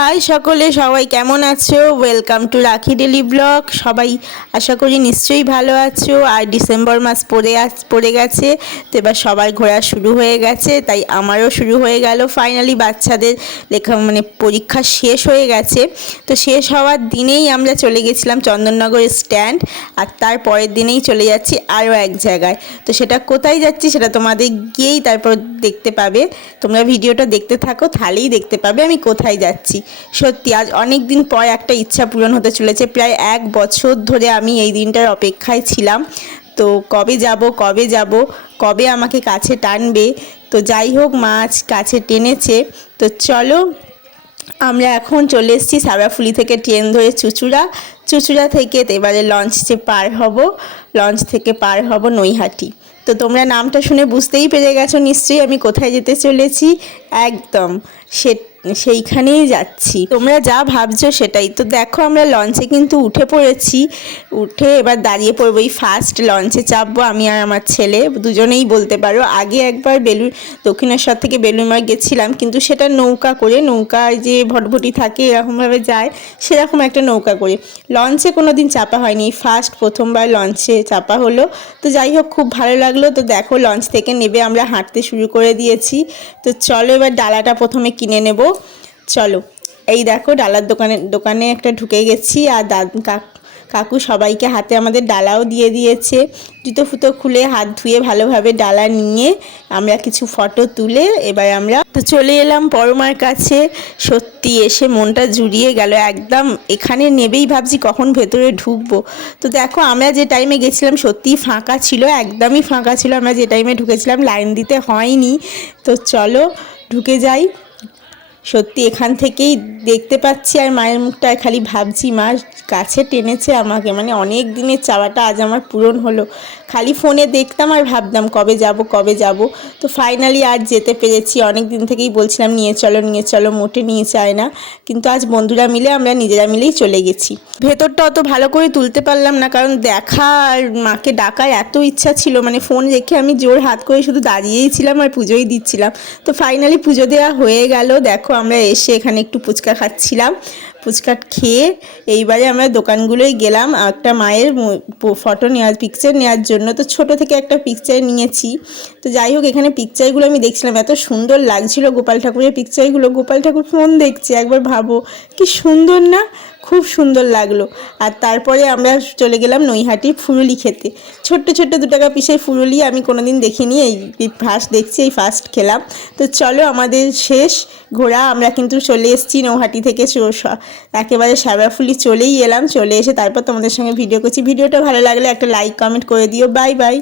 High সকলে, সবাই কেমন আছো? ওয়েলকাম টু রাখি ডেলি ব্লগ। সবাই আশা করি নিশ্চয়ই ভালো আছো। আর ডিসেম্বর মাস পড়ে গেছে, তো এবার সবার ঘোরা শুরু হয়ে গেছে, তাই আমারও শুরু হয়ে গেল। ফাইনালি বাচ্চাদের পরীক্ষা শেষ হয়ে গেছে, তো শেষ হওয়ার দিনেই আমরা চলে গেছিলাম চন্দননগর স্ট্যান্ড, আর তার পরের দিনেই চলে যাচ্ছি আরও এক জায়গায়। তো সেটা কোথায় যাচ্ছি সেটা তোমাদের গিয়েই তারপর দেখতে পাবে। তোমরা ভিডিওটা দেখতে থাকো, তাহলেই দেখতে পাবে আমি কোথায় যাচ্ছি। সত্যি আজ অনেক দিন পর একটা ইচ্ছা পূরণ হতে চলেছে। প্রায় 1 বছর ধরে আমি এই দিনটার অপেক্ষায় ছিলাম। তো কবে যাব, কবে আমাকে কাছে টানবে। তো যাই হোক, মা আজ কাছে টেনেছে। তো চলো, আমরা এখন চলে এসেছি সারাফুলি থেকে ট্রেন ধরে চুঁচুড়া থেকে এবারে লঞ্চ থেকে পার হব নৈহাটি। তো তোমরা নামটা শুনে বুঝতেই পেরে গেছো নিশ্চয়ই আমি কোথায় যেতে চলেছি। একদম সেইখানেই যাচ্ছি। তোমরা যা ভাবছো সেটাই। তো দেখো, আমরা লঞ্চে কিন্তু উঠে পড়েছি। উঠে এবার দাঁড়িয়ে পড়বো। এই ফার্স্ট লঞ্চে চাপবো আমি আর আমার ছেলে, দুজনেই বলতে পারো। আগে একবার দক্ষিণেশ্বর থেকে বেলুড়মঠ গেছিলাম, কিন্তু সেটা নৌকায় যে ভটভটি থাকে এরকমভাবে যায়, সেরকম একটা নৌকা করে। লঞ্চে কোনো দিন চাপা হয়নি, প্রথমবার লঞ্চে চাপা হলো। তো যাই হোক, খুব ভালো লাগলো। তো দেখো, লঞ্চ থেকে নেবে আমরা হাঁটতে শুরু করে দিয়েছি। তো চলো, এবার ডালাটা প্রথমে কিনে নেব। চলো, এই দেখো ডালার দোকানে একটা ঢুকে গেছি, আর কাকু সবাইকে হাতে আমাদের ডালাও দিয়ে দিয়েছে। জুতো ফুতো খুলে হাত ধুয়ে ভালোভাবে ডালা নিয়ে আমরা কিছু ফটো তুলে এবার আমরা তো চলে এলাম পরমার কাছে। সত্যি এসে মনটা জুড়িয়ে গেল একদম। এখানে নেবেই ভাবছি কখন ভেতরে ঢুকবো। তো দেখো, আমরা যে টাইমে গেছিলাম সত্যিই ফাঁকা ছিল, একদমই ফাঁকা ছিল। আমরা যে টাইমে ঢুকেছিলাম লাইন দিতে হয়নি। তো চলো ঢুকে যাই। সত্যি এখান থেকেই দেখতে পাচ্ছি, আর মায়ের মুখটা খালি ভাবছি, মা কাছে টেনেছে আমাকে। অনেক দিনের চাওয়াটা আজ আমার পূরণ হলো। খালি ফোনে দেখতাম আর ভাবতাম কবে যাব। তো ফাইনালি আজ যেতে পেরেছি। অনেক দিন থেকেই বলছিলাম নিয়ে চলো, মোটে নিয়ে চায় না, কিন্তু আজ বন্ধুরা মিলে আমরা নিজেরা মিলেই চলে গেছি। ভেতরটা অত ভালো করে তুলতে পারলাম না, কারণ দেখা আর মাকে ডাকার এত ইচ্ছা ছিল। ফোন রেখে আমি জোর হাত করে শুধু দাঁড়িয়েই ছিলাম আর পুজোই দিচ্ছিলাম। তো ফাইনালি পুজো দেওয়া হয়ে গেল। দেখো, আমরা এসে এখানে একটু ফুচকা খাচ্ছিলাম। ফুচকা খেয়ে এইবারে আমরা দোকানগুলোই গেলাম একটা মায়ের পিকচার নেওয়ার জন্য। তো ছোট থেকে একটা পিকচার নিয়েছি। তো যাই হোক, এখানে পিকচারগুলো আমি দেখছিলাম, এত সুন্দর লাগছিল গোপাল ঠাকুরের পিকচারগুলো। গোপাল ঠাকুর ফোন দেখছে, একবার ভাবো কি সুন্দর না, খুব সুন্দর লাগলো। আর তারপরে আমরা চলে গেলাম নৈহাটি ফুলুলি খেতে। ছোট্ট 2 টাকা পিসের ফুলুলি আমি কোনোদিন দেখিনি, এই ফার্স্ট দেখছি, এই ফার্স্ট খেলাম। তো চলো, আমাদের শেষ ঘোরা। আমরা কিন্তু চলে এসেছি নৈহাটি থেকে একেবারে সারাফুলি চলে এসে তারপর তোমাদের সঙ্গে ভিডিও করছি। ভিডিওটা ভালো লাগলে একটা লাইক কমেন্ট করে দিও। Bye bye.